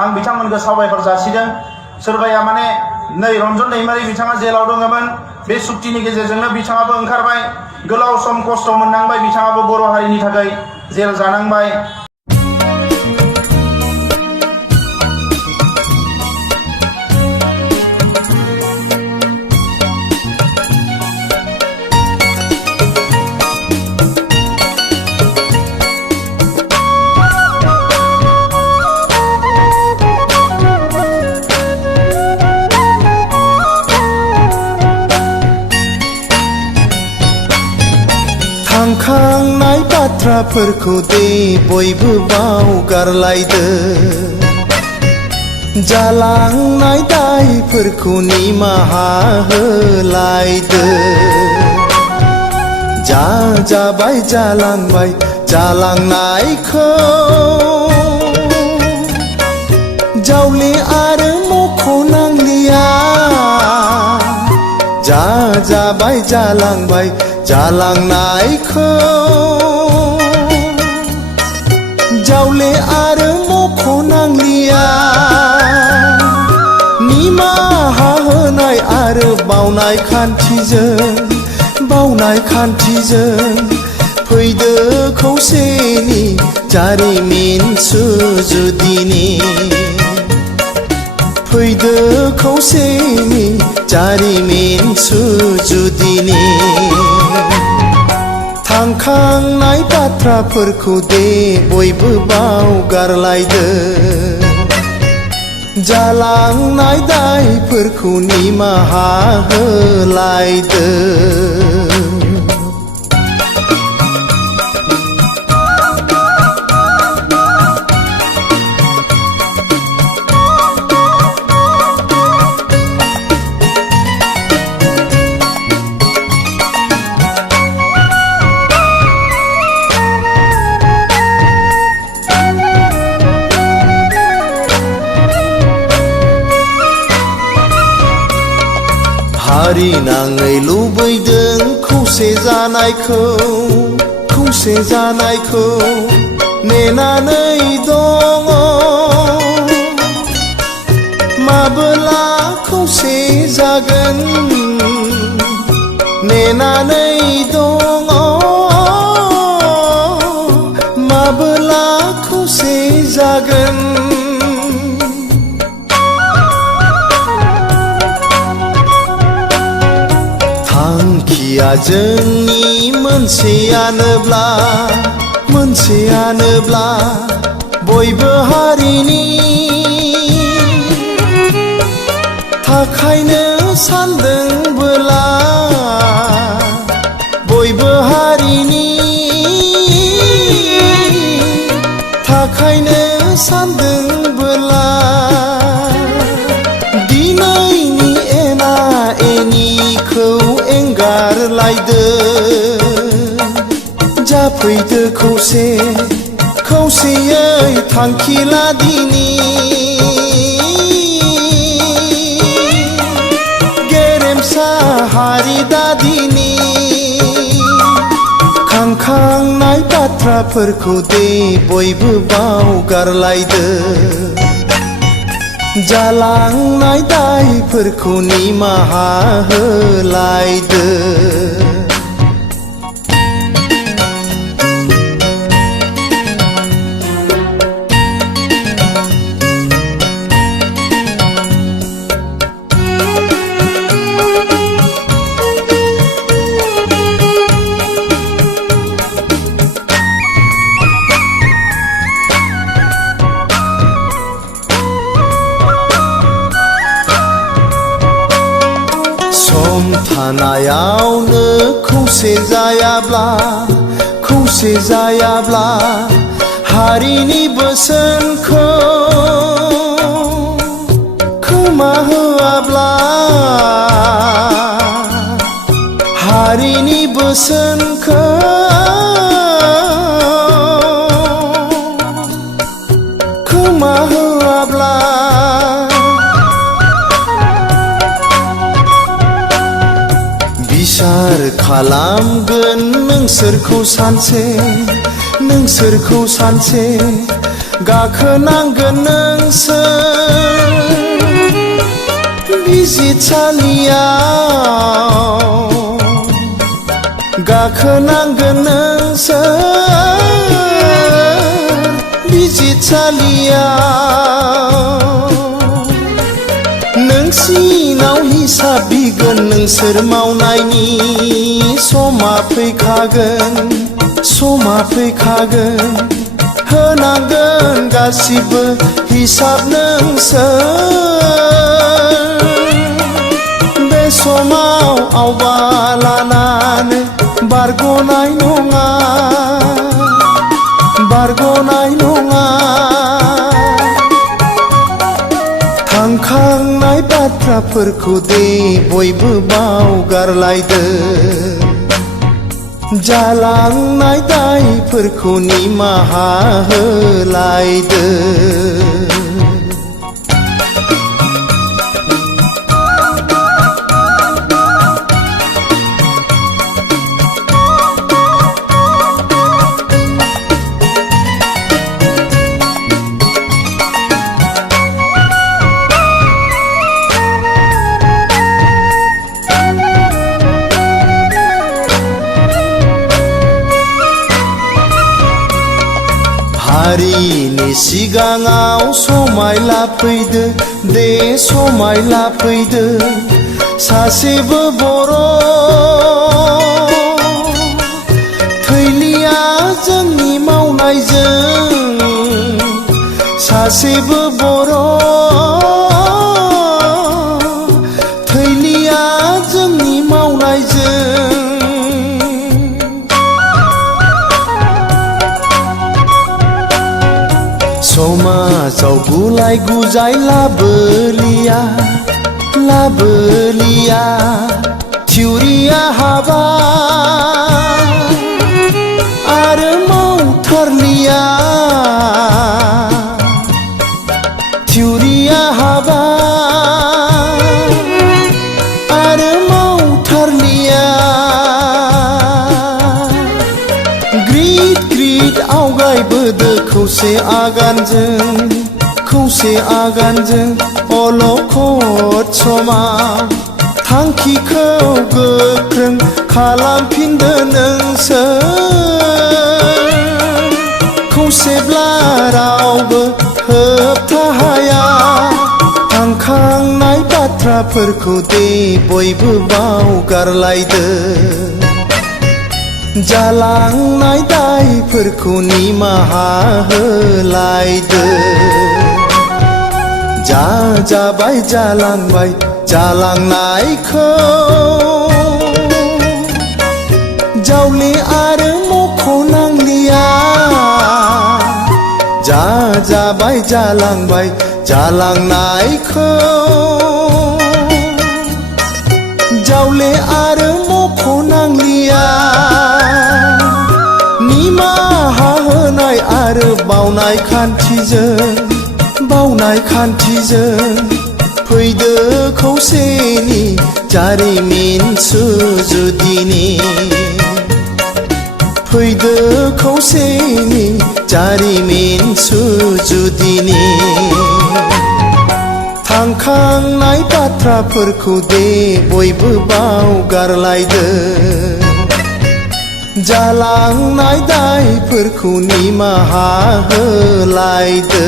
आं बिथांमोनखौ साबायखर जासिदों। सोरबाया माने नै रन्जन दैमारि बिथाङा जेलाव दङमोन, बे सुक्तिनि गेजेरजोंनो बिथाङाबो ओंखारबाय। गोलाव सम खस्थ' मोननांबाय, बिथाङाबो बर' हारिनि थाखाय जेल जानांबाय। थांखांनाय बाथ्राफोरखौ दे बयबो बावगारलायदो, जालांनाय दायफोरखौ निमाहा होलायदो। जाबाय जालांबाय जालांनायखौ जावले आरो मख'नांलिया। जाबाय जालांबाय जालांनायखौ जावले आरो मख'नांलिया। निमाहा होनाय आरो बावनाय खान्थिजों फैदो खौसेनि जारिमिन सुजुदिनि। फैदो खौसेनि जारिमिन सुजुदिनि। थांखांनाय बाथ्राफोरखौ दे बयबो बावगारलायदो, जालांनाय दायफोरखौ निमाहा होलायदो। हारि नाङै लुबैदों खौसे जानायखौ नेनानै दङ। माबोला खौसे जागोन नेनानै दङ। माबोला खौसे जागोन। थांखिया जोंनि मोनसेयानोब्ला बयबो हारिनि थाखायनो सानदोंबोला। बयबो हारिनि थाखायनो सानदोंबोला। दिनैनि एना एनिखौ एंगारलायदो, जाफैदो खौसेयै थांखि लादिनि। गेरेमसा हारि दादिनि। खांखांनाय बाथ्राफोरखौ दे बयबो बावगारलायदो, जालांनाय दायफोरखौ निमाहा होलायदो। थानायावनो खौसे जायाब्ला हारिनि बोसोनखौ खोमा होआब्ला। हारिनि बोसोनखौ खोमा होआब्ला। बिसार खालामगोन नोंसोरखौ नोंसोरखौ सानसे गाखोनांगोन नोंसोर बिजिरसालियाव गाखोनांगोन नोंसोर बिजिरसालियाव नोंसिनाव हिसाब बिगोन नोंसोर मावनायनि समा फैखागोन होनांगोन गासिबो हिसाब नोंसोर बे समाव आवगालानानै बारग'नाय नङा थांखांनाय बाथ्राफोरखौ दे बयबो बावगारलायदो जालांनाय दायफोरखौ निमाहा होलायदो हारिनि सिगाङाव समाय लाफैदो दे समाय लाफैदो सासेबो बर' थैलिया जोंनि मावनायजों सासेबो बर' थैलिया जोंनि मावनायजों समाजाव गुलाय गुजाय लाबोलिया थिउरिया हाबा आरो मावथारलिया थिउरिया हाबा आरो मावथारलिया ग्रिद आवगायबोदो खौसे आगानजों अलखद समा थांखिखौ गोख्रों खालामफिनदो नोंसोर खौसेब्ला रावबो होबथा हाया थांखांनाय बाथ्राफोरखौ दे बयबो बावगारलायदो जालांनाय दायफोरखौ निमाहा होलायदो जाबाय जालांबाय जालांनायखौ जावले आरो मख'नांलिया जाबाय जालांबाय जालांनायखौ जावले आरो मख'नांलिया निमाहा होनाय आरो बावनाय खान्थिजों फैदो खौसेनि जारिमिन सुजुदिनि फैदो खौसेनि जारिमिन सुजुदिनि थांखांनाय बाथ्राफोरखौ दे बयबो बावगारलायदो जालांनाय दायफोरखौ निमाहा होलायदो।